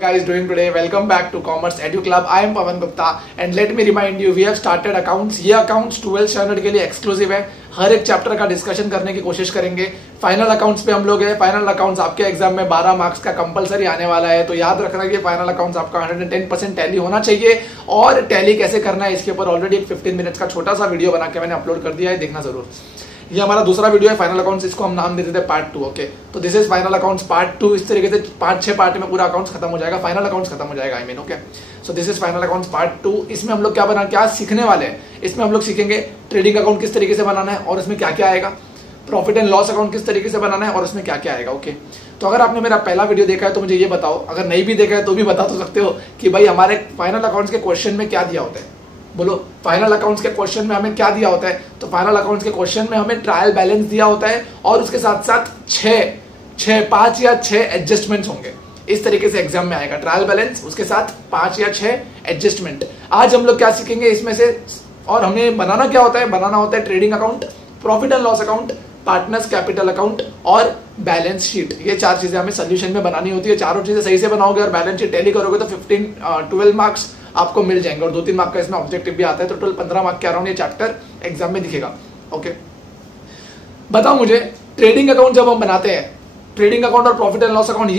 Guys, doing today, welcome back to Commerce Edu Club. I am Pawan Gupta and let me remind you, we have started accounts. ये accounts 12th standard के लिए exclusive है. हर एक chapter का discussion करने की कोशिश करेंगे. फाइनल अकाउंट्स पे हम लोग हैं. फाइनल अकाउंट्स आपके एग्जाम में 12 मार्क्स का कंपलसरी आने वाला है, तो याद रखना कि फाइनल अकाउंट्स आपका 110% टैली होना चाहिए. और टैली कैसे करना है इसके ऊपर ऑलरेडी एक 15 मिनट्स का छोटा सा वीडियो बना के मैंने अपलोड कर दिया है, देखना जरूर. ये हमारा दूसरा वीडियो है फाइनल अकाउंट्स, इसको हम नाम देते थे पार्ट 2. ओके, तो this is final accounts part 2. इस तरीके से 5-6 पार्ट में पूरा अकाउंट्स खत्म हो जाएगा, फाइनल अकाउंट्स खत्म हो जाएगा. I mean okay, so this is final accounts part 2. इसमें हम लोग क्या सीखने वाले हैं. इसमें हम लोग सीखेंगे ट्रेडिंग अकाउंट किस तरीके से बनाना है और उसमें क्या क्या आएगा, प्रॉफिट एंड लॉस अकाउंट किस तरीके से बनाना है और उसमें क्या क्या आएगा. ओके, तो अगर आपने मेरा पहला वीडियो देखा है तो मुझे ये बताओ, अगर नहीं भी देखा है तो भी बता तो सकते हो कि भाई हमारे फाइनल अकाउंट्स के क्वेश्चन में क्या दिया होता है. बोलो, फाइनल अकाउंट्स के क्वेश्चन में हमें क्या दिया होता है. तो फाइनल अकाउंट्स के क्वेश्चन में हमें ट्रायल बैलेंस दिया होता है और उसके साथ साथ 5 या 6 एडजस्टमेंट्स होंगे. इस तरीके से एग्जाम में आएगा, ट्रायल बैलेंस उसके साथ 5 या 6 एडजस्टमेंट. आज हम लोग क्या सीखेंगे इसमें से, और हमें बनाना क्या होता है, बनाना होता है trading account, profit and loss account, partners capital account और बैलेंस शीट. ये 4 चीजें हमें सोल्यूशन में बनानी होती है. चारों चीजें सही से बनाओगे और बैलेंस शीट टैली करोगे तो 12 मार्क्स आपको मिल जाएंगे और 2-3 मार्क का इसमें ऑब्जेक्टिव भी आता है. तो टोटल 15 मार्क के अराउंड ये चैप्टर एग्जाम में दिखेगा. ओके, बताओ मुझे, ट्रेडिंग अकाउंट जब हम बनाते हैं, ट्रेडिंग अकाउंट और प्रॉफिट एंड लॉस अकाउंट,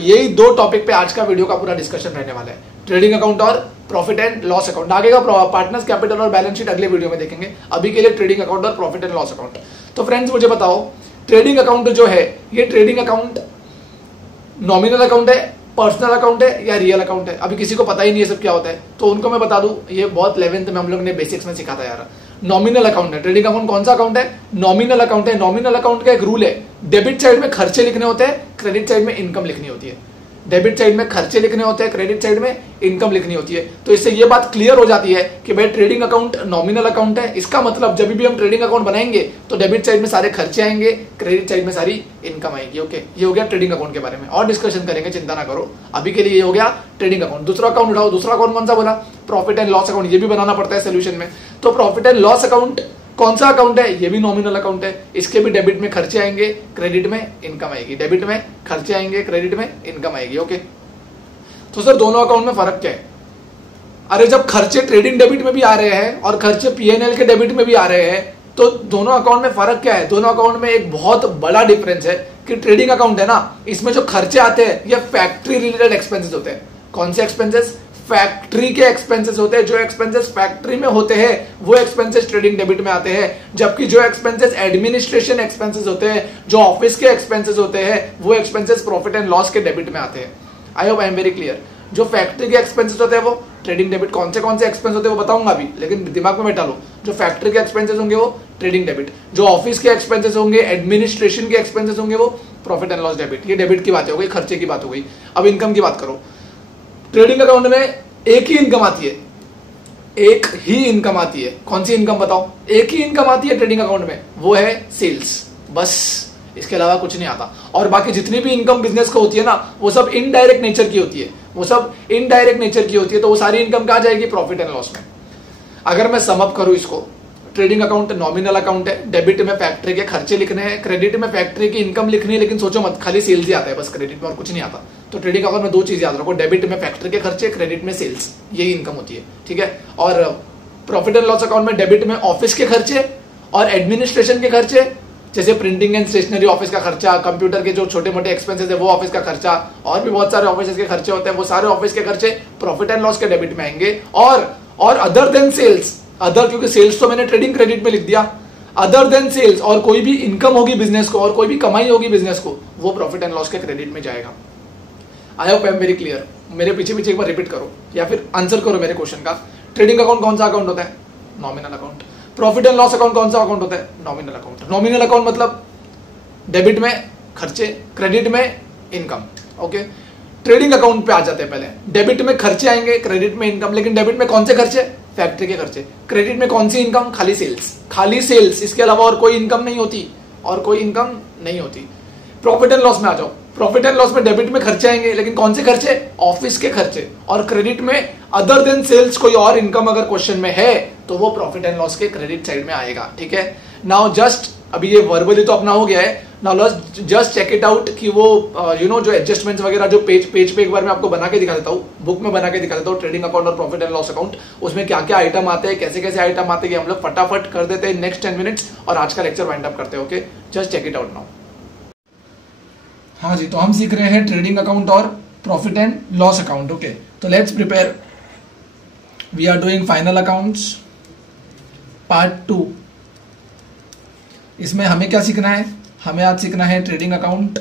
यही 2 टॉपिक पे आज का वीडियो का पूरा डिस्कशन रहने वाला है. ट्रेडिंग अकाउंट और प्रॉफिट एंड लॉस अकाउंट. आगे का पार्टनर्स कैपिटल और बैलेंस शीट अगले वीडियो में देखेंगे. अभी के लिए ट्रेडिंग अकाउंट और प्रॉफिट एंड लॉस अकाउंट. तो फ्रेंड्स मुझे बताओ, ट्रेडिंग अकाउंट जो है, ये ट्रेडिंग अकाउंट नॉमिनल अकाउंट है, पर्सनल अकाउंट है या रियल अकाउंट है. अभी किसी को पता ही नहीं है सब क्या होता है, तो उनको मैं बता दूं, ये बहुत 11th में हम लोग ने बेसिक्स में सिखा था यार. नॉमिनल अकाउंट है. ट्रेडिंग अकाउंट कौन सा अकाउंट है, नॉमिनल अकाउंट है. नॉमिनल अकाउंट का एक रूल है, डेबिट साइड में खर्चे लिखने होते हैं, क्रेडिट साइड में इनकम लिखनी होती है. डेबिट साइड में खर्चे लिखने होते हैं, क्रेडिट साइड में इनकम लिखनी होती है. तो इससे ये बात क्लियर हो जाती है कि भाई ट्रेडिंग अकाउंट नॉमिनल अकाउंट है. इसका मतलब जब भी हम ट्रेडिंग अकाउंट बनाएंगे तो डेबिट साइड में सारे खर्चे आएंगे, क्रेडिट साइड में सारी इनकम आएगी. ओके, ये हो गया ट्रेडिंग अकाउंट के बारे में, और डिस्कशन करेंगे, चिंता ना करो. अभी के लिए ये हो गया ट्रेडिंग अकाउंट. दूसरा अकाउंट उठाओ. दूसरा अकाउंट कौन सा बोला, प्रॉफिट एंड लॉस अकाउंट. ये भी बनाना पड़ता है सोल्यूशन में. तो प्रॉफिट एंड लॉस अकाउंट कौन सा अकाउंट है, ये भी नॉमिनल अकाउंट है. इसके भी डेबिट में खर्चे आएंगे, क्रेडिट में इनकम आएगी. डेबिट में खर्चे आएंगे, क्रेडिट में इनकम आएगी. ओके, तो सर दोनों अकाउंट में फर्क क्या है. अरे जब खर्चे ट्रेडिंग डेबिट में भी आ रहे हैं और खर्चे पीएनएल के डेबिट में भी आ रहे हैं, तो दोनों अकाउंट में फर्क क्या है. दोनों अकाउंट में एक बहुत बड़ा डिफरेंस है कि ट्रेडिंग अकाउंट है ना, इसमें जो खर्चे आते हैं ये फैक्ट्री रिलेटेड एक्सपेंसेस होते हैं. कौन से एक्सपेंसेस, फैक्ट्री के एक्सपेंसेस होते हैं. जो एक्सपेंसेस फैक्ट्री में होते हैं वो एक्सपेंसेस ट्रेडिंग डेबिट में आते हैं, जबकि जो एक्सपेंसेस एडमिनिस्ट्रेशन एक्सपेंसेस होते हैं, जो ऑफिस के एक्सपेंसेस होते हैं, वो एक्सपेंसेस प्रॉफिट एंड लॉस के डेबिट में आते हैं. I hope I am very clear. जो फैक्ट्री के एक्सपेंसेस होते हैं वो ट्रेडिंग डेबिट. कौन से एक्सपेंस होते हैं वो बताऊंगा अभी, लेकिन दिमाग में बैठा लो. जो फैक्ट्री के एक्सपेंसेस होंगे वो ट्रेडिंग डेबिट, जो ऑफिस के एक्सपेंसेस होंगे, एडमिनिस्ट्रेशन के एक्सपेंसेस होंगे, वो प्रॉफिट एंड लॉस डेबिट. ये डेबिट की बात हो गई, खर्चे की बात हो गई. अब इनकम की बात करो. ट्रेडिंग अकाउंट में एक ही इनकम आती है, एक ही इनकम आती है. कौन सी इनकम बताओ, एक ही इनकम आती है ट्रेडिंग अकाउंट में, वो है सेल्स. बस, इसके अलावा कुछ नहीं आता. और बाकी जितनी भी इनकम बिजनेस को होती है ना, वो सब इनडायरेक्ट नेचर की होती है, वो सब इनडायरेक्ट नेचर की होती है. तो वो सारी इनकम कहाँ जाएगी, प्रॉफिट एंड लॉस में. अगर मैं सम अप करूं इसको, ट्रेडिंग अकाउंट नॉमिनल अकाउंट है. डेबिट में फैक्ट्री के खर्चे लिखने हैं, क्रेडिट में फैक्ट्री की इनकम लिखनी है. लेकिन सोचो मत, खाली सेल्स ही आता है बस क्रेडिट में, और कुछ नहीं आता. तो ट्रेडिंग अकाउंट में 2 चीज याद रखो, डेबिट में फैक्ट्री के खर्चे, क्रेडिट में सेल्स, यही इनकम होती है. ठीक है. और प्रॉफिट एंड लॉस अकाउंट में डेबिट में ऑफिस के खर्चे और एडमिनिस्ट्रेशन के खर्चे, जैसे प्रिंटिंग एंड स्टेशनरी ऑफिस का खर्चा, कंप्यूटर के जो छोटे मोटे एक्सपेंसेस है वो ऑफिस का खर्चा, और भी बहुत सारे ऑफिस के खर्चे होते हैं, वो सारे ऑफिस के खर्चे प्रॉफिट एंड लॉस के डेबिट में आएंगे. और अदर देन सेल्स, अदर, क्योंकि सेल्स तो मैंने ट्रेडिंग क्रेडिट में लिख दिया. अदर देन सेल्स, और कोई भी इनकम होगी बिजनेस को, और कोई भी कमाई होगी बिजनेस को, वो प्रॉफिट एंड लॉस के क्रेडिट में जाएगा. I hope I am very clear. मेरे पीछे एक बार रिपीट करो या फिर आंसर करो मेरे क्वेश्चन का. ट्रेडिंग अकाउंट कौन सा अकाउंट होता है, nominal account. Profit and loss account कौन सा अकाउंट होता है, नॉमिनल अकाउंट. नॉमिनल अकाउंट मतलब डेबिट में खर्चे, क्रेडिट में इनकम. ओके, ट्रेडिंग अकाउंट पे आ जाते हैं. पहले डेबिट में खर्चे आएंगे, क्रेडिट में इनकम. लेकिन डेबिट में कौन से खर्चे, फैक्ट्री के खर्चे. क्रेडिट में कौन सी इनकम, खाली सेल्स, खाली सेल्स. इसके अलावा और कोई इनकम नहीं होती, और कोई इनकम नहीं होती. प्रॉफिट एंड लॉस में आ जाओ. प्रॉफिट एंड लॉस में डेबिट में खर्चे आएंगे, लेकिन कौन से खर्चे, ऑफिस के खर्चे. और क्रेडिट में अदर देन सेल्स कोई और इनकम अगर क्वेश्चन में है तो वो प्रॉफिट एंड लॉस के क्रेडिट साइड में आएगा. ठीक है. नाउ जस्ट अभी ये वर्बली तो अपना हो गया है। Now let's just check it out कि वो जो एडजस्टमेंट्स वगैरह जो पेज पे एक बार मैं आपको बना के दिखा देता हूँ, बुक में बना के दिखा देता हूँ, ट्रेडिंग अकाउंट और प्रॉफिट एंड लॉस अकाउंट, उसमें क्या क्या आइटम आते हैं, कैसे कैसे आइटम आते हैं, हम लोग फटाफट कर देते हैं नेक्स्ट 10 मिनट्स और आज का लेक्चर वाइंड अप करते हैं। Okay, just check it out now. हाँ जी, तो हम सीख रहे हैं ट्रेडिंग अकाउंट और profit and loss account. Okay, तो let's prepare. We are doing final accounts part 2। इसमें हमें क्या सीखना है? हमें आज सीखना है trading account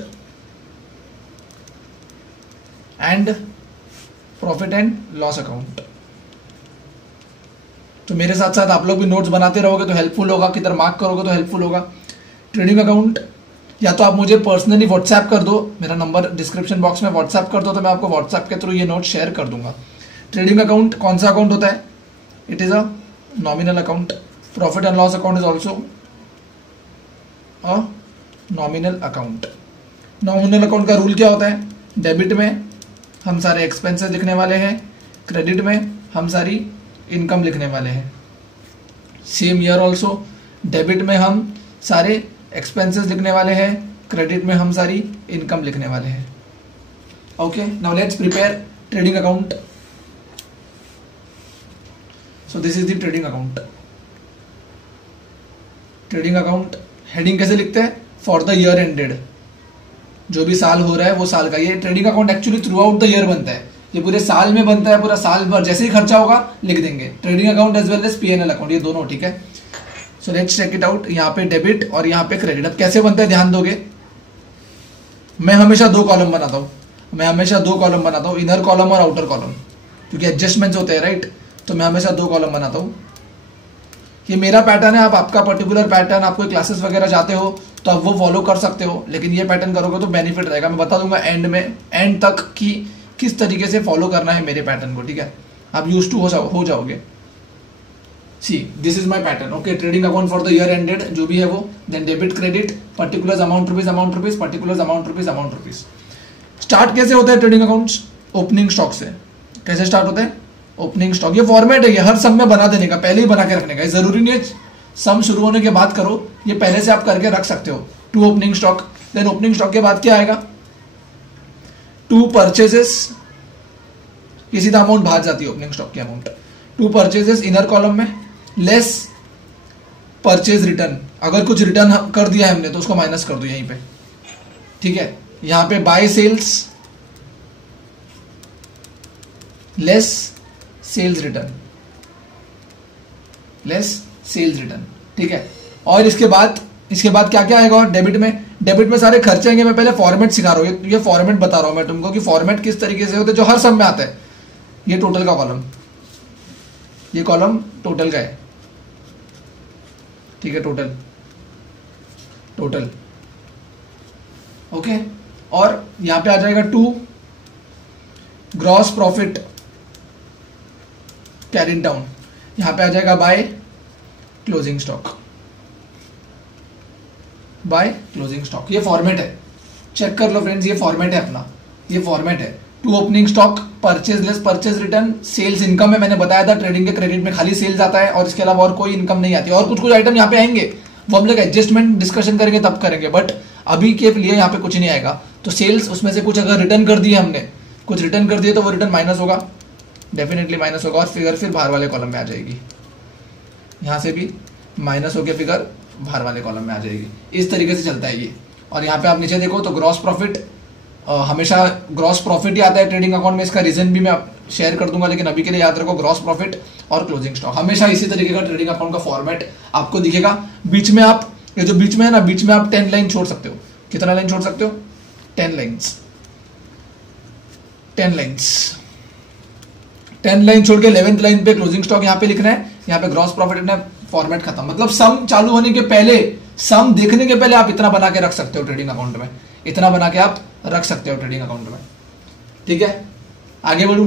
and profit and loss account. तो मेरे साथ साथ आप लोग भी नोट्स बनाते रहोगे तो हेल्पफुल होगा, किधर मार्क करोगे तो हेल्पफुल होगा। ट्रेडिंग अकाउंट या तो आप मुझे पर्सनली व्हाट्सएप कर दो, मेरा नंबर डिस्क्रिप्शन बॉक्स में व्हाट्सएप कर दो, तो मैं आपको व्हाट्सएप के थ्रू ये नोट शेयर कर दूंगा। ट्रेडिंग अकाउंट कौन सा अकाउंट होता है? It is a nominal account. Profit and loss account is also a nominal account. Nominal account का रूल क्या होता है? डेबिट में हम सारे एक्सपेंसेस लिखने वाले हैं, क्रेडिट में हम सारी इनकम लिखने वाले हैं। सेम ईयर ऑल्सो, डेबिट में हम सारे एक्सपेंसेस लिखने वाले हैं, क्रेडिट में हम सारी इनकम लिखने वाले हैं। Okay, now let's prepare trading account. So this is the trading account. Trading account heading कैसे लिखते हैं? फॉर द ईयर एंडेड, जो भी साल हो रहा है वो साल का। ये trading account actually through out the year बनता है, ये पूरे साल में बनता है, पूरा साल भर जैसे ही खर्चा होगा लिख देंगे। Trading account as well as P&L account, ये दोनों, ठीक है। So let's check it out. यहाँ पे डेबिट और यहाँ पे क्रेडिट। अब कैसे बनता है ध्यान दोगे, मैं हमेशा 2 कॉलम बनाता हूँ, इनर कॉलम और आउटर कॉलम, क्योंकि एडजस्टमेंट्स होते हैं, राइट। तो मैं हमेशा 2 कॉलम बनाता हूँ। ये मेरा पैटर्न है, आप आपका पर्टिकुलर पैटर्न, आप कोई क्लासेस वगैरह जाते हो तो आप वो फॉलो कर सकते हो, लेकिन ये पैटर्न करोगे तो बेनिफिट रहेगा। मैं बता दूंगा एंड तक कि किस तरीके से फॉलो करना है मेरे पैटर्न को, ठीक है। आप यूज टू हो जाओगे। See this is my pattern. Okay, trading account for the year ended, जो भी है वो, then debit credit, particular amount rupees, particular amount rupees. Start कैसे होता है ट्रेडिंग अकाउंट्स? ओपनिंग स्टॉक से। कैसे स्टार्ट होता है? Opening stock. ये फॉर्मेट है, ये हर सम में बना देने का, पहले ही बना के रखने का। जरूरी नहीं है सम शुरू होने के बाद करो, ये पहले से आप करके रख सकते हो। To opening stock, then opening stock के बाद क्या आएगा? 2 परचेजेस, ये सीधा अमाउंट बाहर जाती है ओपनिंग स्टॉक की अमाउंट। 2 परचेजेस इनर कॉलम में, लेस परचेज रिटर्न। अगर कुछ रिटर्न कर दिया है हमने तो उसको माइनस कर दो यहीं पे, ठीक है। यहां पे by sales, less sales return, ठीक है। और इसके बाद क्या क्या आएगा? डेबिट में सारे खर्चे आएंगे। मैं पहले फॉर्मेट सिखा रहा हूँ, ये फॉर्मेट बता रहा हूं मैं तुमको कि फॉर्मेट किस तरीके से होते हैं, जो हर सब में आता है। ये टोटल का कॉलम, ये कॉलम टोटल का है, ठीक है। Total okay. और यहां पे आ जाएगा 2 ग्रॉस प्रॉफिट कैरिंग डाउन। यहां पे आ जाएगा बाय क्लोजिंग स्टॉक। ये फॉर्मेट है, चेक कर लो फ्रेंड्स, ये फॉर्मेट है अपना, ये फॉर्मेट है। 2 opening stock, purchase less purchase return, sales income में मैंने बताया था ट्रेडिंग के क्रेडिट में खाली सेल्स आता है और इसके अलावा और कोई इनकम नहीं आती। और कुछ आइटम यहाँ पे आएंगे, वो हम लोग एडजस्टमेंट डिस्कशन करेंगे तब करेंगे, बट अभी के लिए यहाँ पे कुछ नहीं आएगा। तो सेल्स, उसमें से कुछ अगर रिटर्न कर दिए हमने, तो वो रिटर्न माइनस होगा, डेफिनेटली माइनस होगा, और फिगर फिर बाहर वाले कॉलम में आ जाएगी। यहाँ से भी माइनस होकर फिगर बाहर वाले कॉलम में आ जाएगी। इस तरीके से चलता है ये। और यहाँ पे आप नीचे देखो तो ग्रॉस प्रॉफिट, हमेशा ग्रॉस प्रॉफिट ही आता है ट्रेडिंग अकाउंट में। इसका रीजन भी मैं शेयर कर दूंगा, लेकिन अभी के लिए याद रखो ग्रॉस प्रॉफिट और क्लोजिंग स्टॉक। हमेशा इसी तरीके का ट्रेडिंग अकाउंट का फॉर्मेट आपको दिखेगा। बीच में आप, ये जो बीच में है ना, बीच में आप 10 लाइन छोड़ सकते हो। कितना लाइन छोड़ सकते हो? 10 लाइन्स। 10 लाइन छोड़ के 11th लाइन पे क्लोजिंग स्टॉक यहाँ पे लिखना है, यहाँ पे ग्रॉस प्रॉफिट लिखना है, फॉर्मेट खत्म। मतलब सम चालू होने के पहले, सम देखने के पहले आप इतना बना के रख सकते हो ट्रेडिंग अकाउंट में, इतना बना के आप रख सकते हो ट्रेडिंग अकाउंट में, ठीक है। आगे बढ़ू,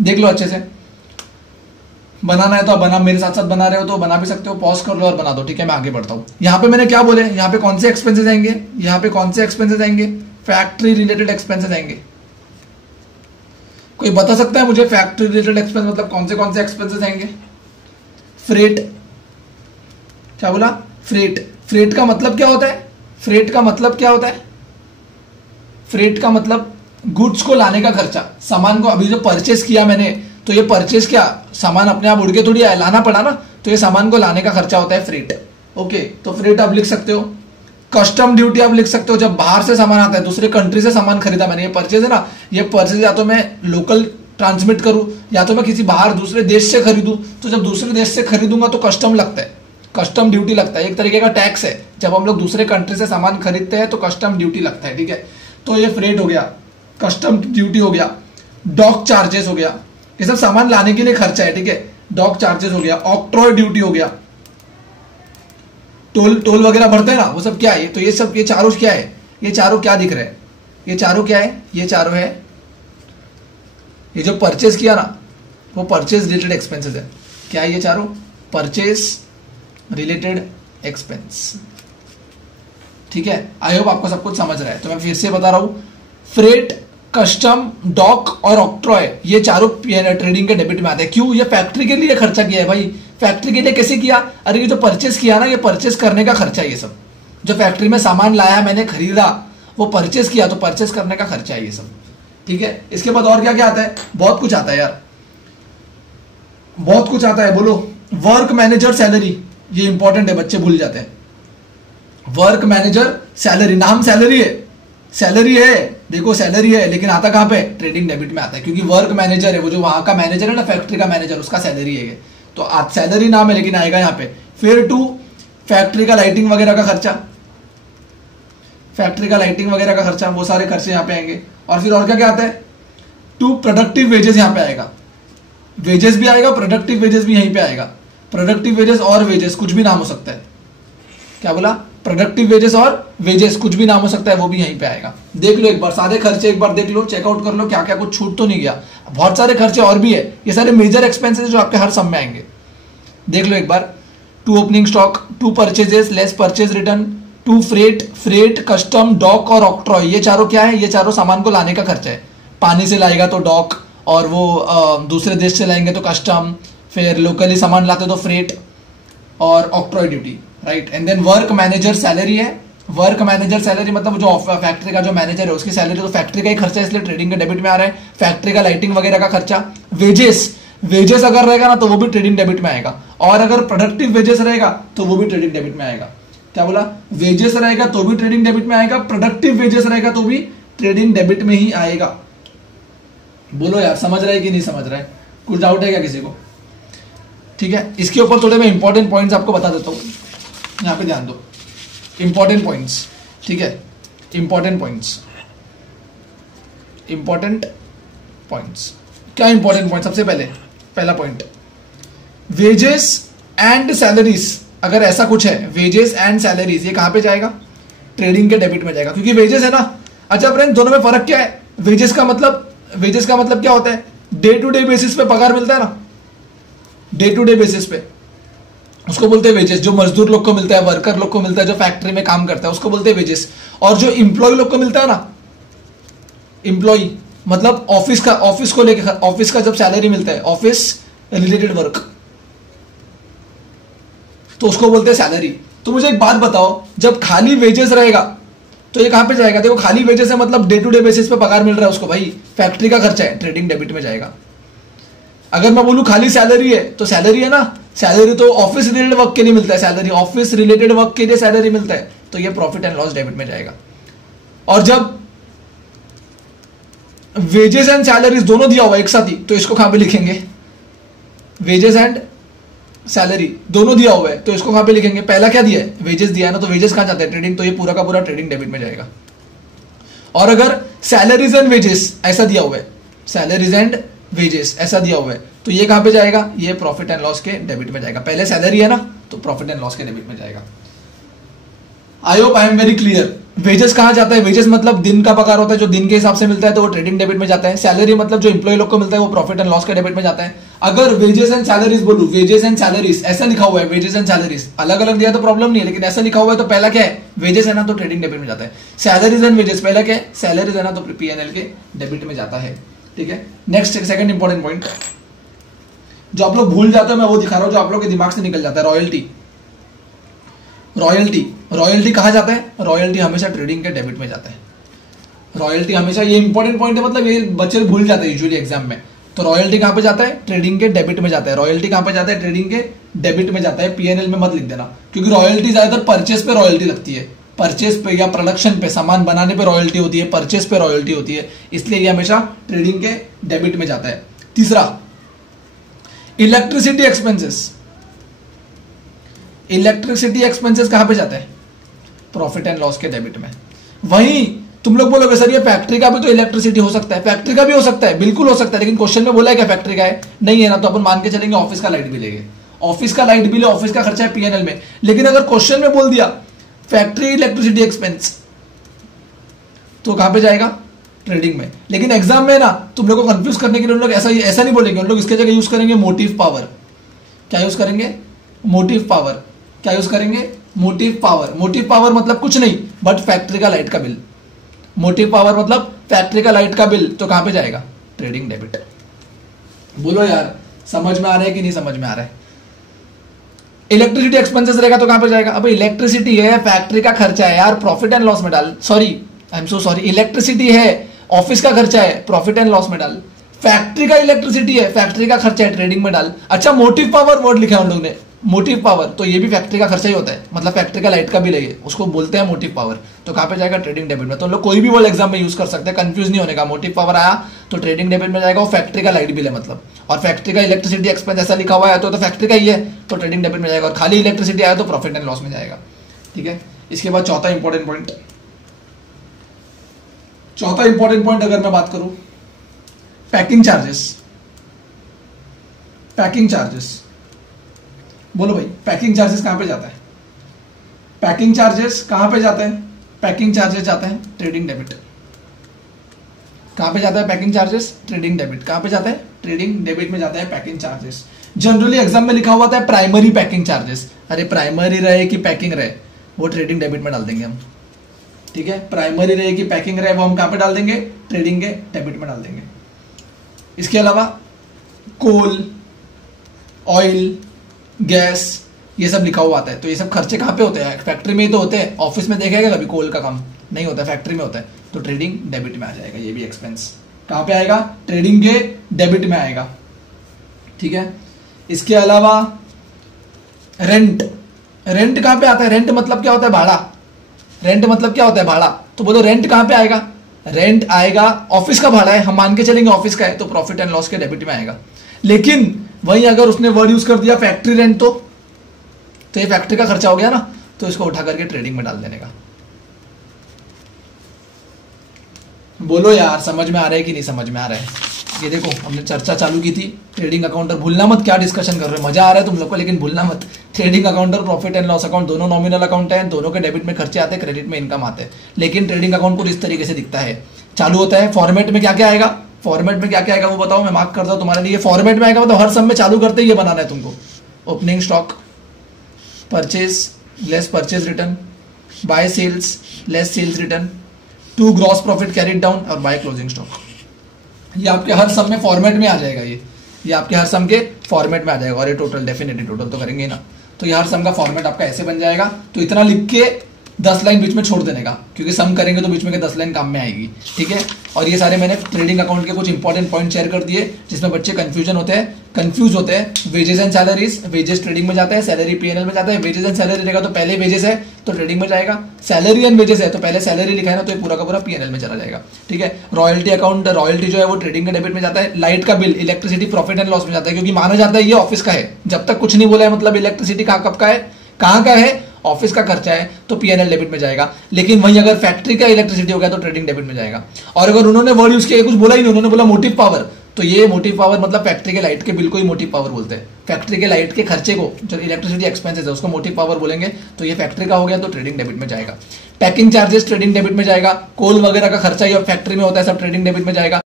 देख लो अच्छे से। बनाना है तो बना, मेरे साथ साथ बना रहे हो तो बना भी सकते हो, पॉज कर लो और बना दो, ठीक है। मैं आगे बढ़ता हूँ। यहाँ पे मैंने क्या बोले, यहाँ पे कौन से एक्सपेंसेस आएंगे, यहाँ पे कौन से एक्सपेंसेस आएंगे? फैक्ट्री रिलेटेड एक्सपेंसेस आएंगे। कोई बता सकता है मुझे फैक्ट्री रिलेटेड एक्सपेंस मतलब कौन से एक्सपेंसेस आएंगे? फ्रेट, क्या बोला? फ्रेट, फ्रेट का मतलब क्या होता है? फ्रेट का मतलब क्या होता है? फ्रेट का मतलब गुड्स को लाने का खर्चा, सामान को अभी जो परचेस किया मैंने, तो ये परचेस क्या सामान अपने आप उड़ के थोड़ी आया, लाना पड़ा ना, तो ये सामान को लाने का खर्चा होता है फ्रेट। ओके, तो फ्रेट आप लिख सकते हो। कस्टम ड्यूटी आप लिख सकते हो, जब बाहर से सामान आता है, दूसरे कंट्री से सामान खरीदा मैंने, ये परचेज है ना, ये परचेज या तो मैं लोकल ट्रांसमिट करूं या तो मैं किसी बाहर दूसरे देश से खरीदूं, तो जब दूसरे देश से खरीदूंगा तो कस्टम लगता है, कस्टम ड्यूटी लगता है, एक तरीके का टैक्स है। जब हम लोग दूसरे कंट्री से सामान खरीदते हैं तो कस्टम ड्यूटी लगता है, ठीक है। तो ये फ्रेट हो गया, कस्टम ड्यूटी हो गया, डॉक चार्जेस हो गया, ये सब सामान लाने के लिए खर्चा है, ठीक है। डॉक चार्जेस हो गया, ऑक्ट्रॉय ड्यूटी हो गया, टोल टोल वगैरह भरते हैं ना, वो सब क्या है? तो ये सब, ये चारों क्या है? ये चारों क्या दिख रहे हैं? ये चारों क्या है? ये चारों है, ये जो परचेज किया ना, वो परचेज रिलेटेड एक्सपेंसेस है। क्या है ये चारों? परचेज रिलेटेड एक्सपेंस, ठीक है। आई होप आपको सब कुछ समझ रहा है। तो मैं फिर से बता रहा हूं, फ्रेट, कस्टम, डॉक और ऑक्ट्रॉय, ये चारों ट्रेडिंग के डेबिट में आते हैं। क्यों? ये फैक्ट्री के लिए खर्चा किया है भाई। फैक्ट्री के लिए कैसे किया? अरे ये जो परचेस किया ना, ये परचेस करने का खर्चा है। ये सब जो फैक्ट्री में सामान लाया, मैंने खरीदा, वो परचेस किया, तो परचेस करने का खर्चा है ये सब, ठीक है। इसके बाद और क्या क्या आता है? बहुत कुछ आता है यार, बहुत कुछ आता है। बोलो, वर्क मैनेजर सैलरी, ये इंपॉर्टेंट है, बच्चे भूल जाते हैं। वर्क मैनेजर सैलरी, नाम सैलरी है, सैलरी है, देखो सैलरी है, लेकिन आता कहां पे? ट्रेडिंग डेबिट में आता है, क्योंकि वर्क मैनेजर है, वो जो वहां का मैनेजर है ना, फैक्ट्री का मैनेजर, उसका सैलरी है, तो सैलरी नाम है, लेकिन आएगा यहाँ पे। फिर टू, फैक्ट्री का लाइटिंग वगैरह का खर्चा, फैक्ट्री का लाइटिंग वगैरह का खर्चा, वो सारे खर्चे यहाँ पे आएंगे। और फिर और क्या क्या आता है? टू, प्रोडक्टिव वेजेस यहाँ पे आएगा, वेजेस भी आएगा, प्रोडक्टिव वेजेस भी यहीं पे आएगा। प्रोडक्टिव वेजेस और वेजेस कुछ भी नाम हो सकता है। क्या बोला? प्रोडक्टिव वेजेस और वेजेस कुछ भी नाम हो सकता है, वो भी यहीं पे आएगा। देख लो एक बार, सारे खर्चे एक बार देख लो, चेकआउट कर लो, क्या क्या कुछ छूट तो नहीं गया। बहुत सारे खर्चे और भी है, ये सारे मेजर एक्सपेंसेस जो आपके हर सम में आएंगे। देख लो एक बार, to opening stock, to purchases less purchase return, to freight, freight, custom, dock और ऑक्ट्रॉय, ये चारों क्या है? ये चारों सामान को लाने का खर्चा है। पानी से लाएगा तो डॉक, और वो दूसरे देश से लाएंगे तो कस्टम, फिर लोकली सामान लाते तो फ्रेट और octroi duty, right. And then work manager salary है। वर्क मैनेजर सैलरी मतलब जो फैक्ट्री का जो मैनेजर है उसकी सैलरी, तो फैक्ट्री का ही खर्चा है, इसलिए ट्रेडिंग के डेबिट में आ रहा है। फैक्ट्री का लाइटिंग वगैरह का खर्चा। वेजेस, वेजेस अगर रहेगा ना तो वो भी ट्रेडिंग डेबिट में आएगा, और अगर प्रोडक्टिव वेजेस रहेगा तो वो भी ट्रेडिंग डेबिट में आएगा। क्या बोला? वेजेस रहेगा तो भी ट्रेडिंग डेबिट में आएगा, प्रोडक्टिव वेजेस रहेगा तो भी ट्रेडिंग डेबिट में ही आएगा। बोलो यार, समझ रहा है कि नहीं समझ रहा है? कुछ डाउट है क्या किसी को? ठीक है, इसके ऊपर थोड़े मैं इंपॉर्टेंट पॉइंट्स आपको बता देता हूँ, यहाँ पे ध्यान दो। इंपॉर्टेंट पॉइंट्स, ठीक है, इंपॉर्टेंट पॉइंट्स, इंपॉर्टेंट पॉइंट्स। क्या इंपॉर्टेंट पॉइंट? सबसे पहले पहला पॉइंट, वेजेस एंड सैलरीज। अगर ऐसा कुछ है, वेजेस एंड सैलरीज, ये कहां पे जाएगा? ट्रेडिंग के डेबिट में जाएगा, क्योंकि वेजेस है ना। अच्छा फ्रेंड, दोनों में फर्क क्या है? वेजेस का मतलब क्या होता है? डे टू डे बेसिस पे पगार मिलता है ना, डे टू डे बेसिस पे, उसको बोलते हैं वेजेस। जो मजदूर लोग को मिलता है, वर्कर लोग को मिलता है, जो फैक्ट्री में काम करता है, उसको बोलते हैं वेजेस। और जो इंप्लॉय लोग को मिलता है ना, इंप्लॉय मतलब ऑफिस का, ऑफिस को लेकर, ऑफिस का जब सैलरी मिलता है, ऑफिस रिलेटेड वर्क, तो उसको बोलते हैं सैलरी। तो मुझे एक बात बताओ, जब खाली वेजेस रहेगा तो ये कहां पे जाएगा? देखो, खाली वेजेस है मतलब डे टू डे बेसिस पे पगार मिल रहा है उसको, भाई फैक्ट्री का खर्चा है, ट्रेडिंग डेबिट में जाएगा। अगर मैं बोलूं खाली सैलरी है, तो सैलरी है ना, सैलरी तो ऑफिस रिलेटेड वर्क के लिए मिलता है, सैलरी ऑफिस रिलेटेड वर्क के लिए सैलरी मिलता है, तो ये प्रॉफिट एंड लॉस डेबिट में जाएगा। और जब वेजेस एंड सैलरीज दोनों दिया हुआ एक साथ ही, तो इसको कहां पे लिखेंगे? वेजेस एंड सैलरी दोनों दिया हुआ है, तो इसको कहां पे लिखेंगे? पहला क्या दिया है? वेजेस दिया है ना, तो वेजेस कहां जाता है? ट्रेडिंग, तो ये पूरा का पूरा ट्रेडिंग डेबिट में जाएगा। और अगर सैलरीज एंड वेजेस ऐसा दिया हुआ है, सैलरीज एंड वेजेस ऐसा दिया हुआ है, तो ये कहां पे जाएगा? ये प्रॉफिट एंड लॉस के डेबिट में जाएगा। पहले सैलरी है ना, तो प्रॉफिट एंड लॉस के डेबिट में जाएगा। I hope I am very clear. Wages कहां जाता है? वेजेस मतलब दिन का पगार होता है, जो दिन के हिसाब से मिलता है, तो वो ट्रेडिंग डेबिट में जाता है। सैलरी मतलब जो इंप्लॉय लोग को मिलता है, वो प्रॉफिट एंड लॉस के डेबिट में जाता है। अगर वेजेस एंड सैलरीज बोलूं, वेजेस एंड सैलरीज ऐसा लिखा हुआ है, वेजेस एंड सैलरीज अलग अलग दिया तो प्रॉब्लम नहीं है, लेकिन ऐसा लिखा हुआ है तो पहला क्या है? वेजेस है ना, तो ट्रेडिंग डेबिट में जाता है। सैलरीज एंड वेजेस पहला क्या है? सैलरीज है ना, तो पीएनएल के डेबिट में जाता है। ठीक है, नेक्स्ट सेकंड इंपॉर्टेंट पॉइंट जो आप लोग भूल जाते हो, मैं वो दिखा रहा हूं, जो आप लोग के दिमाग से निकल जाता है, रॉयल्टी। रॉयल्टी, रॉयल्टी कहाँ जाता है? रॉयल्टी हमेशा ट्रेडिंग के डेबिट में जाता है। रॉयल्टी हमेशा, ये इंपॉर्टेंट पॉइंट है, मतलब ये बच्चे भूल जाते हैं यूजुअली एग्जाम में। तो रॉयल्टी कहाँ पे जाता है? ट्रेडिंग के डेबिट में जाता है। रॉयल्टी कहाँ पे जाता है? ट्रेडिंग के डेबिट में जाता है। पीएनएल में मत लिख देना, क्योंकि रॉयल्टी ज्यादातर परचेस पे रॉयल्टी लगती है, परचेस पे या प्रोडक्शन पे, सामान बनाने पे रॉयल्टी होती है, परचेस पे रॉयल्टी होती है, इसलिए ये हमेशा ट्रेडिंग के डेबिट में जाता है। तीसरा, इलेक्ट्रिसिटी एक्सपेंसेस। इलेक्ट्रिसिटी एक्सपेंसेस कहां पे जाते हैं? प्रॉफिट एंड लॉस के डेबिट में। वहीं तुम लोग बोलोगे सर ये फैक्ट्री का भी तो इलेक्ट्रिसिटी हो सकता है। फैक्ट्री का भी हो सकता है, बिल्कुल हो सकता है, लेकिन क्वेश्चन में बोला है क्या फैक्ट्री का है? नहीं है ना, तो अपन मान के चलेंगे ऑफिस का लाइट बिल है। ऑफिस का लाइट बिल है, ऑफिस का खर्चा है पीएनएल में। लेकिन अगर क्वेश्चन में बोल दिया फैक्ट्री इलेक्ट्रिसिटी एक्सपेंस, तो कहां पे जाएगा? ट्रेडिंग में। लेकिन एग्जाम में ना तुम लोग को कंफ्यूज करने के लिए उन लोग ऐसा नहीं बोलेंगे, उन लोग इसके जगह यूज करेंगे मोटिव पावर। क्या यूज करेंगे? Motive power. क्या यूज करेंगे? Motive power. मोटिव पावर मतलब कुछ नहीं बट फैक्ट्री का लाइट का बिल। मोटिव पावर मतलब फैक्ट्री का लाइट का बिल, तो कहां पे जाएगा? Trading debit. बोलो यार, समझ में आ रहा है कि नहीं समझ में आ रहा है? इलेक्ट्रिसिटी एक्सपेंसेस रहेगा तो कहां पे जाएगा? अब इलेक्ट्रिसिटी है, फैक्ट्री का खर्चा है यार, प्रॉफिट एंड लॉस में डाल। Sorry, I am so sorry, electricity है, ऑफिस का खर्चा है, प्रॉफिट एंड लॉस में डाल। फैक्ट्री का इलेक्ट्रिसिटी है, फैक्ट्री का खर्चा है, ट्रेडिंग में डाल। अच्छा, मोटिव पावर वर्ड लिखा है उन लोग ने, मोटिव पावर, तो ये भी फैक्ट्री का खर्चा ही होता है, मतलब फैक्ट्री का लाइट का बिल है, उसको बोलते हैं मोटिव पावर। तो कहां पे जाएगा? ट्रेडिंग डेबिट में। तो लोग कोई भी वर्ड एग्जाम में यूज कर सकते हैं, कंफ्यूज नहीं होने का। मोटिव पावर आया तो ट्रेडिंग डेबिट में जाएगा, और फैक्ट्री का लाइट बिल है मतलब, और फैक्ट्री का इलेक्ट्रिसिटी एक्सपेंस ऐसा लिखा हुआ है तो फैक्ट्री का ही है, तो ट्रेडिंग डेबिट में जाएगा। और खाली इलेक्ट्रिसिटी आया तो प्रॉफिट एंड लॉस में जाएगा। ठीक है, इसके बाद चौथा इंपॉर्टेंट पॉइंट, अगर मैं बात करूं पैकिंग चार्जेस। पैकिंग चार्जेस, बोलो भाई, पैकिंग चार्जेस कहां पे जाता है? पैकिंग चार्जेस कहां पे जाता है? पैकिंग चार्जेस जाता है ट्रेडिंग डेबिट। कहां पे जाता है पैकिंग चार्जेस? Trading debit. कहां पे जाता है? ट्रेडिंग डेबिट में जाता है पैकिंग चार्जेस। जनरली एग्जाम में लिखा हुआ था प्राइमरी पैकिंग चार्जेस। अरे प्राइमरी रहे कि पैकिंग रहे, वो ट्रेडिंग डेबिट में डाल देंगे हम। ठीक है, प्राइमरी रहे कि पैकिंग रहे, वो हम कहां पे डाल देंगे? ट्रेडिंग के डेबिट में डाल देंगे। इसके अलावा कोल, ऑयल, गैस, ये सब लिखा हुआ आता है, तो ये सब खर्चे कहां पे होते हैं? फैक्ट्री में ही तो होते हैं। ऑफिस में देखेगा कभी कोल का काम नहीं होता, फैक्ट्री में होता है, तो ट्रेडिंग डेबिट में आ जाएगा। ये भी एक्सपेंस कहां पे आएगा? ट्रेडिंग के डेबिट में आएगा। ठीक है, इसके अलावा रेंट। रेंट कहां पे आता है? रेंट मतलब क्या होता है? भाड़ा। रेंट मतलब क्या होता है? भाड़ा। तो बोलो रेंट कहां पे आएगा? रेंट आएगा, ऑफिस का भाड़ा है, हम मान के चलेंगे ऑफिस का है, तो प्रॉफिट एंड लॉस के डेबिट में आएगा। लेकिन वहीं अगर उसने वर्ड यूज कर दिया फैक्ट्री रेंट, तो ये फैक्ट्री का खर्चा हो गया ना, तो इसको उठा करके ट्रेडिंग में डाल देने का। बोलो यार, समझ में आ रहा है कि नहीं समझ में आ रहा है? ये देखो, हमने चर्चा चालू की थी ट्रेडिंग अकाउंट और, भूलना मत क्या डिस्कशन कर रहे हो, मजा आ रहा है तुम लोग को, लेकिन भूलना मत ट्रेडिंग अकाउंट और प्रॉफिट एंड लॉस अकाउंट दोनों नॉमिनल अकाउंट है, दोनों के डेबिट में खर्चे आते हैं, क्रेडिट में इनकम आते हैं। लेकिन ट्रेडिंग अकाउंट को इस तरीके से दिखता है, चालू होता है। फॉर्मेट में क्या क्या आएगा? फॉर्मेट में क्या क्या आएगा वो बताओ, मैं मार्क करता हूं तुम्हारे लिए। फॉर्मेट में आएगा मतलब हर सब में चालू करते ही ये बनाना है तुमको। Opening stock, purchase less purchase return, by sales less sales return, to gross profit carried down, और बाय क्लोजिंग स्टॉक। ये आपके हर सम में फॉर्मेट में आ जाएगा। ये आपके हर सम के फॉर्मेट में आ जाएगा। और ये टोटल, डेफिनेटली टोटल तो करेंगे ना, तो ये हर सम का फॉर्मेट आपका ऐसे बन जाएगा। तो इतना लिख के 10 लाइन बीच में छोड़ देने का, क्योंकि सम करेंगे तो बीच में के 10 लाइन काम में आएगी। ठीक है, और ये सारे मैंने ट्रेडिंग अकाउंट के कुछ इंपॉर्टेंट पॉइंट शेयर कर दिए, जिसमें बच्चे कंफ्यूज होते हैं। Wages and salaries, wages trading में जाता है, सैलरी पीएनएल में जाता है। वेजेस एंड सैलरी रहेगा तो पहले वेजेस है तो ट्रेडिंग में जाएगा, सैलरी एंड वेजेस है तो पहले सैलरी लिखा है ना, तो ये पूरा का पूरा पीएनएल में चला जाएगा। ठीक है, रॉयल्टी अकाउंट, रॉयल्टी जो है वो ट्रेडिंग के डेबिट में जाता है। लाइट का bill, electricity profit and loss में जाता है, क्योंकि माना जाता है ये ऑफिस का है। जब तक कुछ नहीं बोला है मतलब इलेक्ट्रिसिटी कब का है, कहाँ का है, ऑफिस का खर्चा है, तो पीएनएल डेबिट में जाएगा। लेकिन वहीं अगर फैक्ट्री का इलेक्ट्रिसिटी हो गया तो ट्रेडिंग डेबिट में जाएगा। और अगर उन्होंने वर्ड यूज किया, कुछ बोला ही नहीं, उन्होंने बोला मोटिव पावर, तो ये मोटिव पावर मतलब फैक्ट्री के लाइट के बिल को ही मोटिव पावर बोलते हैं। फैक्ट्री के लाइट के खर्चे को, जो इलेक्ट्रिसिटी एक्सपेंसेस है, उसको मोटिव पावर बोलेंगे। तो ये फैक्ट्री का हो गया तो ट्रेडिंग डेबिट में जाएगा। पैकिंग चार्जेस ट्रेडिंग डेबिट में जाएगा। कोल वगैरह का खर्चा ही फैक्ट्री में होता है, सब ट्रेडिंग डेबिट में जाएगा।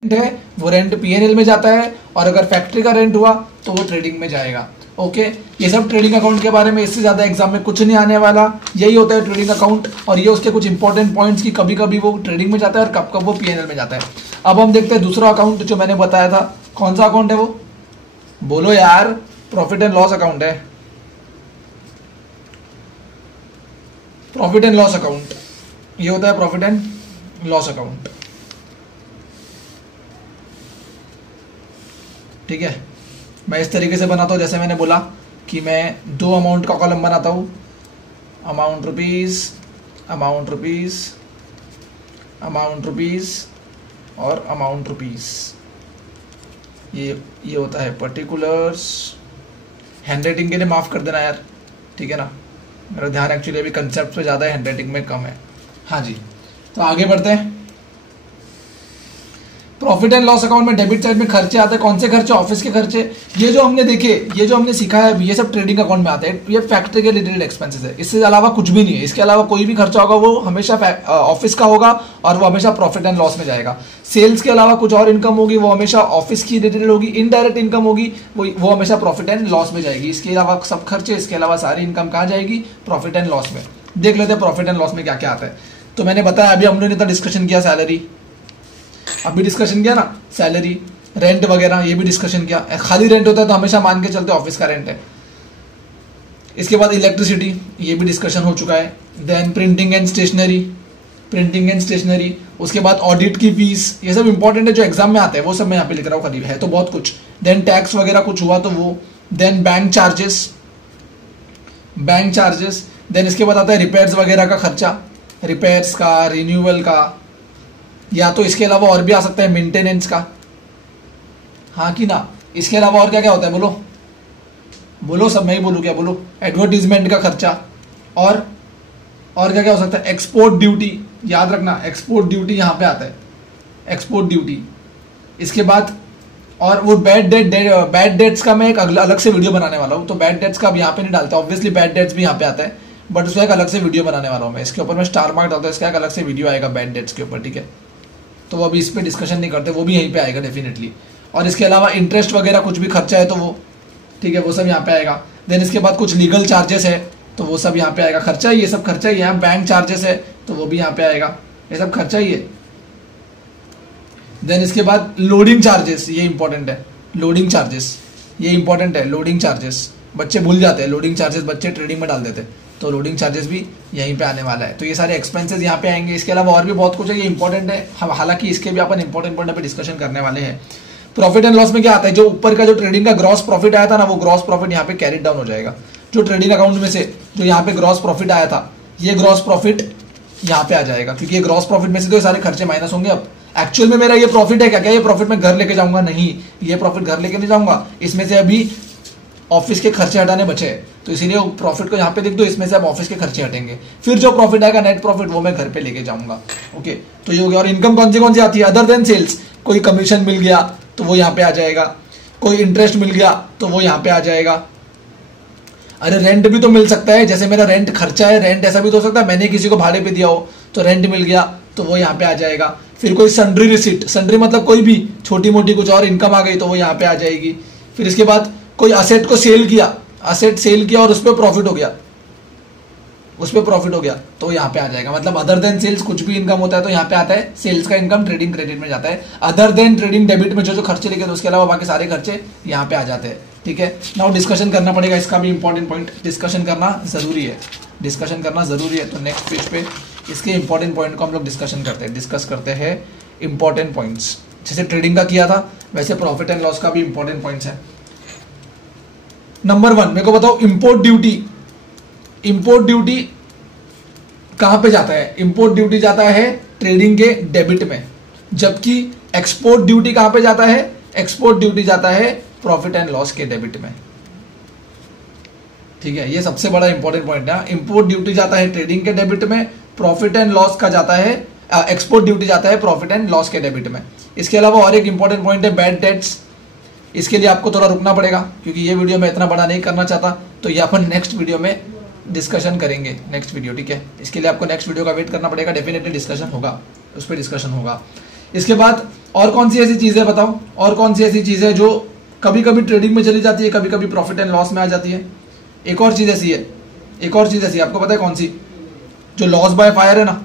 वो रेंट पीएनएल में जाता है, और अगर फैक्ट्री का रेंट हुआ तो वो ट्रेडिंग में जाएगा। ओके, ये सब ट्रेडिंग अकाउंट के बारे में, इससे ज्यादा एग्जाम में कुछ नहीं आने वाला। यही होता है ट्रेडिंग अकाउंट, और ये उसके कुछ इंपॉर्टेंट पॉइंट्स की कभी कभी वो ट्रेडिंग में जाता है और कब कब वो पीएनएल में जाता है। अब हम देखते हैं दूसरा अकाउंट जो मैंने बताया था। कौन सा अकाउंट है वो? बोलो यार, प्रॉफिट एंड लॉस अकाउंट है। प्रॉफिट एंड लॉस अकाउंट, ये होता है प्रॉफिट एंड लॉस अकाउंट। ठीक है, मैं इस तरीके से बनाता हूँ, जैसे मैंने बोला कि मैं 2 अमाउंट का कॉलम बनाता हूँ, amount rupees, amount rupees, amount rupees और अमाउंट रुपीज़। ये होता है पर्टिकुलर्स। हैंड राइटिंग के लिए माफ़ कर देना यार, ठीक है ना, मेरा ध्यान एक्चुअली अभी कंसेप्ट पे ज़्यादा है, हैंड राइटिंग में कम है। हाँ जी, तो आगे बढ़ते हैं। प्रॉफिट एंड लॉस अकाउंट में डेबिट साइड में खर्चे आते हैं। कौन से खर्चे? ऑफिस के खर्चे। ये जो हमने देखे, ये जो हमने सीखा है, ये सब ट्रेडिंग अकाउंट में आते हैं। ये फैक्ट्री के रिलेटेड एक्सपेंसेस है, इससे अलावा कुछ भी नहीं है। इसके अलावा कोई भी खर्चा होगा वो हमेशा ऑफिस का होगा और वो हमेशा प्रॉफिट एंड लॉस में जाएगा। सेल्स के अलावा कुछ और इनकम होगी वो हमेशा ऑफिस की रिलेटेड होगी। इनडायरेक्ट इनकम होगी वो हमेशा प्रॉफिट एंड लॉस में जाएगी। इसके अलावा सब खर्चे, इसके अलावा सारी इनकम कहाँ जाएगी? प्रॉफिट एंड लॉस में। देख लेते हैं प्रॉफिट एंड लॉस में क्या क्या आता है। तो मैंने बताया, अभी हम लोगों ने तो डिस्कशन किया सैलरी, अभी डिस्कशन किया ना सैलरी, रेंट वगैरह, ये भी डिस्कशन किया। खाली रेंट होता है तो हमेशा मान के चलते ऑफिस का रेंट है। इसके बाद इलेक्ट्रिसिटी, ये भी डिस्कशन हो चुका है। Then printing and stationery, printing and stationery. उसके बाद ऑडिट की फीस, ये सब इंपॉर्टेंट है जो एग्जाम में आते हैं, वो सब मैं यहाँ पे लिख रहा हूँ, करीब है तो बहुत कुछ। देन टैक्स वगैरह कुछ हुआ तो वो। Then bank charges, bank charges. Then इसके बाद आता है रिपेयर्स वगैरह का खर्चा, रिपेयर्स का, रिन्यूअल का, या तो इसके अलावा और भी आ सकता है मेंटेनेंस का। हाँ कि ना? इसके अलावा और क्या क्या होता है? बोलो बोलो, सब मैं ही बोलूँ क्या? बोलो। एडवर्टीजमेंट का खर्चा, और क्या क्या हो सकता है? एक्सपोर्ट ड्यूटी, याद रखना एक्सपोर्ट ड्यूटी यहाँ पे आता है, एक्सपोर्ट ड्यूटी। इसके बाद और वो बैड डेट्स का मैं एक अलग से वीडियो बनाने वाला हूँ, तो बैड डेट्स का अब यहाँ पे नहीं डालता, ऑब्वियसली बैड डेट्स भी यहाँ पे आता है, बट उसका एक अलग से वीडियो बनाने वाला हूँ मैं। इसके ऊपर मैं स्टार मार्क डालता हूँ, इसका एक अलग से वीडियो आएगा बैड डेट्स के ऊपर, ठीक है। तो वो अभी इस पर डिस्कशन नहीं करते, वो भी यहीं पे आएगा डेफिनेटली। और इसके अलावा इंटरेस्ट वगैरह कुछ भी खर्चा है तो वो, ठीक है, वो सब यहाँ पे आएगा। देन इसके बाद कुछ लीगल चार्जेस है तो वो सब यहाँ पे आएगा, खर्चा ही, ये सब खर्चा ही है। बैंक चार्जेस है तो वो भी यहाँ पे आएगा, ये सब खर्चा ही है। देन इसके बाद लोडिंग चार्जेस, ये इंपॉर्टेंट है, लोडिंग चार्जेस, ये इंपॉर्टेंट है। लोडिंग चार्जेस बच्चे भूल जाते हैं, लोडिंग चार्जेस बच्चे ट्रेडिंग में डाल देते हैं, तो लोडिंग चार्जेस भी यहीं पे आने वाला है। तो ये सारे एक्सपेंसेस यहाँ पे आएंगे। इसके अलावा और भी बहुत कुछ है, ये इंपॉर्टेंट है, हालांकि इसके भी अपन इंपॉर्टेंट पॉइंट पे डिस्कशन करने वाले हैं। प्रॉफिट एंड लॉस में क्या आता है? जो ऊपर का जो ट्रेडिंग का ग्रॉस प्रॉफिट आया था ना, वो ग्रॉस प्रॉफिट यहाँ पे कैरी डाउन हो जाएगा। जो ट्रेडिंग अकाउंट में से जो यहाँ पे ग्रॉस प्रॉफिट आया था, ये ग्रॉस प्रॉफिट यहाँ पे आ जाएगा, क्योंकि ये ग्रॉस प्रॉफिट में से तो सारे खर्चे माइनस होंगे। अब एक्चुअल में मेरा ये प्रॉफिट है क्या? क्या ये प्रॉफिट मैं घर लेके जाऊंगा? नहीं, ये प्रॉफिट घर लेके नहीं जाऊंगा, इसमें से अभी ऑफिस के खर्चे हटाने बचे हैं, तो इसीलिए प्रॉफिट को यहाँ पे लिख दो, इसमें से अब ऑफिस के खर्चे हटेंगे। फिर जो प्रॉफिट आएगा नेट प्रॉफिट, वो मैं घर पे लेके जाऊंगा। ओके, तो ये हो गया। और इनकम कौन सी आती है? अदर देन सेल्स, कोई कमीशन मिल गया तो वो यहाँ पे आ जाएगा, कोई इंटरेस्ट मिल गया तो वो यहाँ पे आ जाएगा। अरे रेंट भी तो मिल सकता है, जैसे मेरा रेंट खर्चा है, रेंट ऐसा भी तो हो सकता है मैंने किसी को भाड़े पे दिया हो तो रेंट मिल गया तो वो यहाँ पे आ जाएगा। फिर कोई सन्ड्री रिसिट, सन्ड्री मतलब कोई भी छोटी मोटी कुछ और इनकम आ गई तो वो यहाँ पे आ जाएगी। फिर इसके बाद कोई असेट को सेल किया, असेट सेल किया और उस पर प्रॉफिट हो गया, उस पर प्रॉफिट हो गया तो यहाँ पे आ जाएगा। मतलब अदर देन सेल्स कुछ भी इनकम होता है तो यहाँ पे आता है, सेल्स का इनकम ट्रेडिंग क्रेडिट में जाता है। अदर देन ट्रेडिंग डेबिट में जो खर्चे लेके, तो उसके अलावा बाकी सारे खर्चे यहाँ पे आ जाते हैं, ठीक है। नाउ डिस्कशन करना पड़ेगा, इसका भी इंपॉर्टेंट पॉइंट डिस्कशन करना जरूरी है, डिस्कशन करना जरूरी है। तो नेक्स्ट पेज पे इसके इंपॉर्टेंट पॉइंट को हम लोग डिस्कस करते हैं इंपॉर्टेंट पॉइंट्स। जैसे ट्रेडिंग का किया था वैसे प्रॉफिट एंड लॉस का भी इंपॉर्टेंट पॉइंट्स है। नंबर 1 मेरे को बताओ, इंपोर्ट ड्यूटी। इंपोर्ट ड्यूटी कहां पे जाता है? इंपोर्ट ड्यूटी जाता है ट्रेडिंग के डेबिट में, जबकि एक्सपोर्ट ड्यूटी कहां पे जाता है? एक्सपोर्ट ड्यूटी जाता है प्रॉफिट एंड लॉस के डेबिट में, ठीक है। ये सबसे बड़ा इंपॉर्टेंट पॉइंट है। इंपोर्ट ड्यूटी जाता है ट्रेडिंग के डेबिट में, प्रॉफिट एंड लॉस का जाता है, एक्सपोर्ट ड्यूटी जाता है प्रॉफिट एंड लॉस के डेबिट में। इसके अलावा और एक इंपॉर्टेंट पॉइंट है बैड डेट्स। इसके लिए आपको थोड़ा रुकना पड़ेगा क्योंकि ये वीडियो मैं इतना बड़ा नहीं करना चाहता, तो ये अपन नेक्स्ट वीडियो में डिस्कशन करेंगे, नेक्स्ट वीडियो, ठीक है। इसके लिए आपको नेक्स्ट वीडियो का वेट करना पड़ेगा, डेफिनेटली डिस्कशन होगा, उस पर डिस्कशन होगा। इसके बाद और कौन सी ऐसी चीज़ है बताओ, और कौन सी ऐसी चीज़ है जो कभी कभी ट्रेडिंग में चली जाती है, कभी कभी प्रॉफिट एंड लॉस में आ जाती है? एक और चीज़ ऐसी है, एक और चीज़ ऐसी आपको पता है कौन सी? जो लॉस बाय फायर है ना,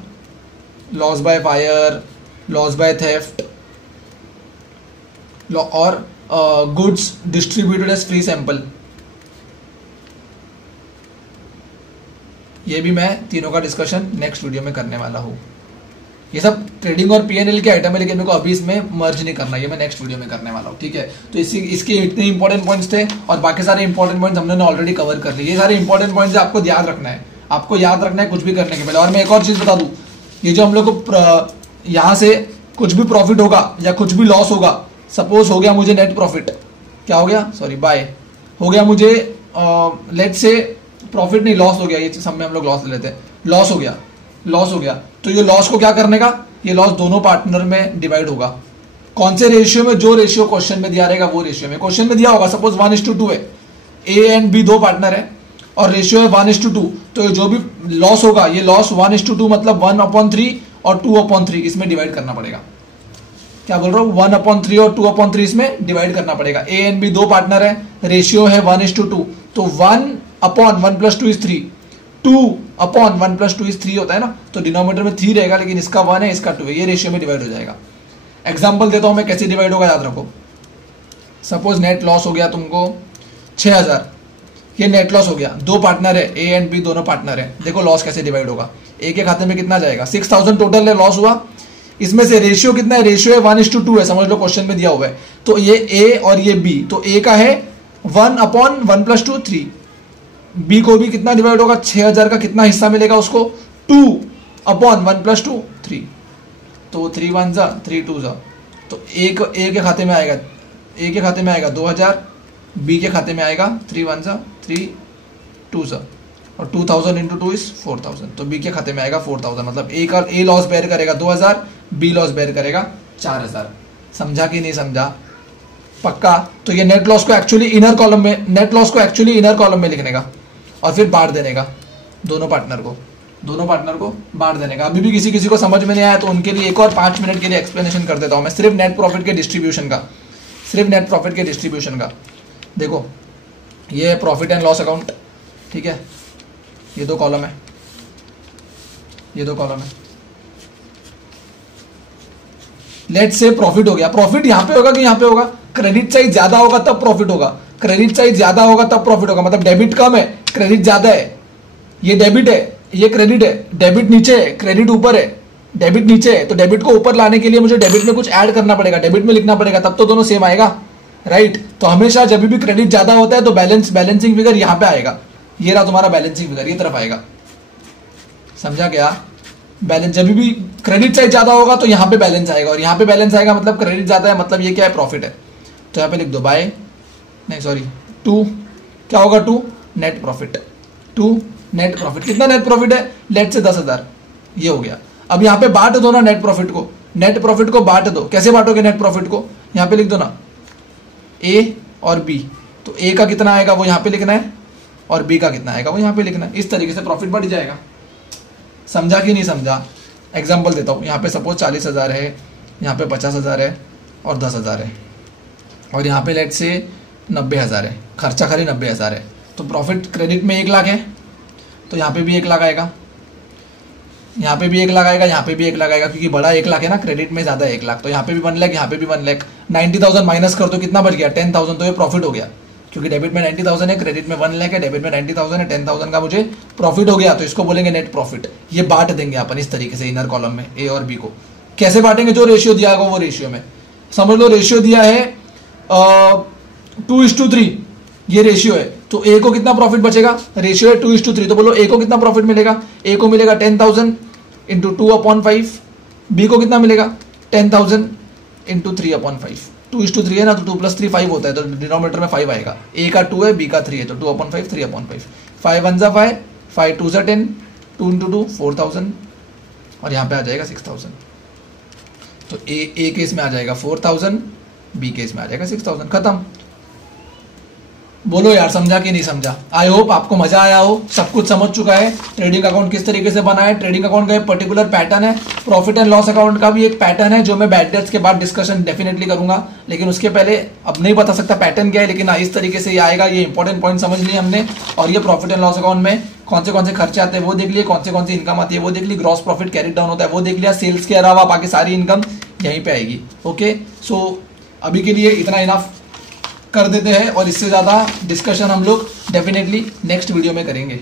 loss by fire, loss by theft और goods distributed as free sample, ये भी मैं तीनों का डिस्कशन नेक्स्ट वीडियो में करने वाला हूँ। ये सब ट्रेडिंग और पीएनएल के आइटम है, लेकिन मेरे को अभी इसमें मर्ज नहीं करना, ये मैं नेक्स्ट वीडियो में करने वाला हूँ, ठीक है। तो इसके इतने इंपॉर्टेंट पॉइंट्स थे और बाकी सारे इंपॉर्टेंट पॉइंट्स हमने ऑलरेडी कवर कर लिए। ये सारे इंपॉर्टेंट पॉइंट्स आपको याद रखना है, आपको याद रखना है कुछ भी करने के पहले। और मैं एक और चीज़ बता दूँ, ये जो हम लोग को यहाँ से कुछ भी प्रॉफिट होगा या कुछ भी लॉस होगा, सपोज हो गया मुझे नेट प्रॉफिट, क्या हो गया, सॉरी बाय हो गया मुझे, लेट से प्रॉफिट नहीं लॉस हो गया, ये सब में हम लोग लॉस ले लेते हैं, लॉस हो गया, तो ये लॉस को क्या करने का, ये लॉस दोनों पार्टनर में डिवाइड होगा। कौन से रेशियो में, जो रेशियो क्वेश्चन में दिया रहेगा वो रेशियो में। क्वेश्चन में दिया होगा सपोज 1:2 है, ए एंड बी दो पार्टनर है और रेशियो है 1:2, तो जो भी लॉस होगा ये लॉस 1:2 मतलब 1/3 और 2/3 इसमें डिवाइड करना पड़ेगा। क्या बोल रहा हूँ, 1/3 और 2/3 इसमें डिवाइड करना पड़ेगा। ए एंड बी दो पार्टनर है, रेशियो है 1:2, तो 1/1 + 2 is 3, 2/1 + 2 is 3 होता है ना, तो डिनोमिनेटर में 3 रहेगा, लेकिन इसका 1 है इसका 2 है, ये रेशियो में डिवाइड हो जाएगा। एग्जाम्पल देता हूं मैं कैसे डिवाइड होगा, याद रखो। सपोज नेट लॉस हो गया तुमको 6000, ये नेट लॉस हो गया, दो पार्टनर है, ए एंड बी दोनों पार्टनर है। देखो लॉस कैसे डिवाइड होगा, ए के खाते में कितना जाएगा, 6000 टोटल है लॉस हुआ, इसमें से रेशियो कितना है, रेशियो है 1:2 है, समझ लो क्वेश्चन में दिया हुआ है। तो ये ए और ये बी, तो ए का है 1/1 + 2 3, बी को भी कितना डिवाइड होगा, 6000 का कितना हिस्सा मिलेगा उसको, 2/1 + 2 3, तो 3 1 जा 3 2 जा, तो ए के खाते में आएगा, ए के खाते में आएगा 2000, बी के खाते में आएगा 3 1 जा 3 2 जा, और 2000 × 2 is 4000, तो बी के खाते में आएगा 4000, मतलब ए लॉस बेयर करेगा 2000, बी लॉस बेयर करेगा 4000। समझा कि नहीं समझा, पक्का। तो ये नेट लॉस को एक्चुअली इनर कॉलम में लिखने का और फिर बांट देने का दोनों पार्टनर को बांट देने का। अभी भी किसी को समझ में नहीं आया तो उनके लिए एक और 5 मिनट के लिए एक्सप्लेनेशन कर देता हूं मैं, सिर्फ नेट प्रॉफिट के डिस्ट्रीब्यूशन का। देखो ये है प्रॉफिट एंड लॉस अकाउंट, ठीक है, ये दो कॉलम है, लेट्स से प्रॉफिट हो गया, प्रॉफिट यहां पे होगा कि यहां पे होगा, क्रेडिट साइड ज्यादा होगा तब प्रॉफिट होगा, मतलब डेबिट कम है क्रेडिट ज्यादा है, ये डेबिट है ये क्रेडिट है, डेबिट नीचे है क्रेडिट ऊपर है, डेबिट नीचे है, तो डेबिट को ऊपर लाने के लिए मुझे डेबिट में कुछ ऐड करना पड़ेगा, डेबिट में लिखना पड़ेगा, तब तो दोनों सेम आएगा, राइट। तो हमेशा जब भी क्रेडिट ज्यादा होता है तो बैलेंसिंग फिगर यहाँ पे आएगा, ये रहा तुम्हारा बैलेंसिंग फिगर, ये तरफ आएगा, समझा क्या। बैलेंस जब भी क्रेडिट साइड ज्यादा होगा तो यहाँ पे बैलेंस आएगा, और यहाँ पे बैलेंस आएगा मतलब क्रेडिट ज्यादा है, मतलब ये क्या है, प्रॉफिट है। तो यहाँ पे लिख दो 2 क्या होगा, 2 नेट प्रॉफिट, कितना नेट प्रॉफिट है, लेट से 10,000, ये हो गया। अब यहाँ पे बांट दो ना नेट प्रॉफिट को बांट दो, कैसे बांटोगे नेट प्रॉफिट को, यहाँ पे लिख दो ना ए और बी, तो ए का कितना आएगा वो यहाँ पे लिखना है और बी का कितना आएगा वो यहाँ पे लिखना है, इस तरीके से प्रॉफिट बढ़ जाएगा। समझा कि नहीं समझा। एग्जाम्पल देता हूँ, यहाँ पे सपोज 40,000 है, यहाँ पे 50,000 है और 10,000 है, और यहाँ पे लेट से 90,000 है, खर्चा खाली 90,000 है, तो प्रॉफिट क्रेडिट में 1 लाख है, तो यहाँ पे भी 1 लाख आएगा, यहाँ पे भी 1 लाख आएगा, यहाँ पे भी 1 लाख आएगा, क्योंकि बड़ा 1 लाख है ना, क्रेडिट में ज्यादा 1 लाख, तो यहाँ पे भी 1 लाख, यहाँ पे भी 1 लाख, 90,000 माइनस कर दो कितना बच गया, 10,000, तो ये प्रॉफिट हो गया, क्योंकि डेबिट में 90,000 है, क्रेडिट में 1 लाख है, डेबिट में 90,000 है, 10,000 का मुझे प्रॉफिट हो गया, तो इसको बोलेंगे नेट प्रॉफिट। ये बांट देंगे अपन इस तरीके से इनर कॉलम में ए और बी को। कैसे बांटेंगे, जो रेशियो दिया होगा वो रेशियो में, समझ लो रेशियो दिया है 2:3, ये रेशियो है, तो ए को कितना प्रॉफिट बचेगा, रेशियो है 2:3, तो बोलो ए को कितना प्रॉफिट मिलेगा, ए को मिलेगा 10,000 × 2/5, बी को कितना मिलेगा 10,000 × 3/5, 2:3 है ना, तो 2 + 3 5 होता है, तो डिनोमिनेटर में 5 आएगा, ए का 2 है, बी का 3 है, तो 2/5 3/5, 5 1 जा 5, 5 2 जा 10, 2 × 2 4,000, और यहाँ पे आ जाएगा 6,000, तो ए केस में आ जाएगा 4,000, बी केस में आ जाएगा 6,000, खत्म। बोलो यार समझा कि नहीं समझा। आई होप आपको मजा आया हो, सब कुछ समझ चुका है, ट्रेडिंग अकाउंट किस तरीके से बना है, ट्रेडिंग अकाउंट का एक पर्टिकुलर पैटर्न है, प्रॉफिट एंड लॉस अकाउंट का भी एक पैटर्न है, जो मैं बैड डेट्स के बाद डिस्कशन डेफिनेटली करूंगा, लेकिन उसके पहले अब नहीं बता सकता पैटर्न क्या है, लेकिन इस तरीके से ये आएगा। ये इंपॉर्टेंट पॉइंट समझ लिए हमने, और ये प्रॉफिट एंड लॉस अकाउंट में कौन से खर्चे आते हैं वो देख लिए, कौन सी इनकम आती है वो देख ली, ग्रॉस प्रॉफिट कैरी डाउन होता है वो देख लिया, सेल्स के अलावा बाकी सारी इनकम यहीं पे आएगी। ओके, सो अभी के लिए इतना इनफ कर देते हैं, और इससे ज्यादा डिस्कशन हम लोग डेफिनेटली नेक्स्ट वीडियो में करेंगे।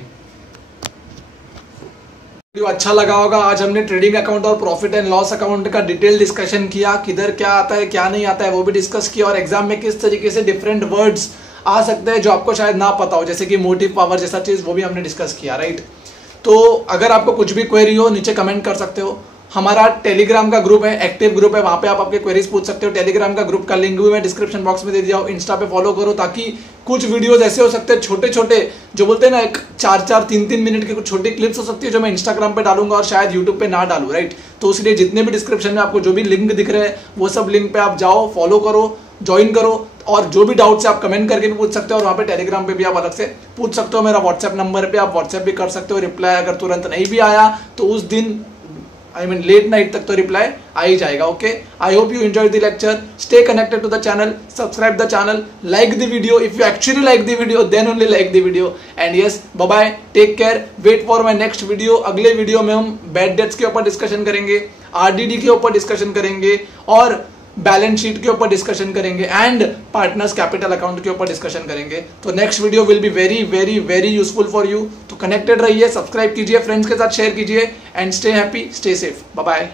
वीडियो अच्छा लगा होगा। आज हमने ट्रेडिंग अकाउंट और प्रॉफिट एंड लॉस अकाउंट का डिटेल डिस्कशन किया, किधर क्या आता है क्या नहीं आता है वो भी डिस्कस किया, और एग्जाम में किस तरीके से डिफरेंट वर्ड्स आ सकते हैं जो आपको शायद ना पता हो, जैसे कि मोटिव पावर जैसा चीज, वो भी हमने डिस्कस किया, राइट। तो अगर आपको कुछ भी क्वेरी हो नीचे कमेंट कर सकते हो। हमारा टेलीग्राम का ग्रुप है, एक्टिव ग्रुप है, वहां पे आप आपके क्वेरीज पूछ सकते हो। टेलीग्राम का ग्रुप का लिंक भी मैं डिस्क्रिप्शन बॉक्स में दे दिया हूं। इंस्टा पे फॉलो करो, ताकि कुछ वीडियोस ऐसे हो सकते हैं छोटे छोटे, जो बोलते हैं ना, एक 4-4, 3-3 मिनट की कुछ छोटी क्लिप्स हो सकती है जो मैं इंस्टाग्राम पे डालूंगा और शायद यूट्यूब पे ना डालूं, राइट। तो इसलिए जितने भी डिस्क्रिप्शन में आपको जो भी लिंक दिख रहे हैं वो सब लिंक पे आप जाओ, फॉलो करो, ज्वाइन करो, और जो भी डाउट्स है आप कमेंट करके भी पूछ सकते हो, और वहाँ पे टेलीग्राम पे भी आप अलग से पूछ सकते हो। मेरा व्हाट्सएप नंबर पे आप व्हाट्सएप भी कर सकते हो। रिप्लाई अगर तुरंत नहीं भी आया तो उस दिन लेट नाइट तक तो रिप्लाई आ ही जाएगा। Okay, I hope you enjoy the lecture. Stay connected to the channel, subscribe the channel, like the video if you actually like the video, then only like the video. And yes, bye bye, take care, wait for my next video. अगले video में हम bad debts के ऊपर discussion करेंगे, RDD के ऊपर discussion करेंगे, और बैलेंस शीट के ऊपर डिस्कशन करेंगे, एंड पार्टनर्स कैपिटल अकाउंट के ऊपर डिस्कशन करेंगे। तो next video will be very very very useful for you. तो कनेक्टेड रहिए, सब्सक्राइब कीजिए, फ्रेंड्स के साथ शेयर कीजिए, and stay happy, stay safe, bye bye.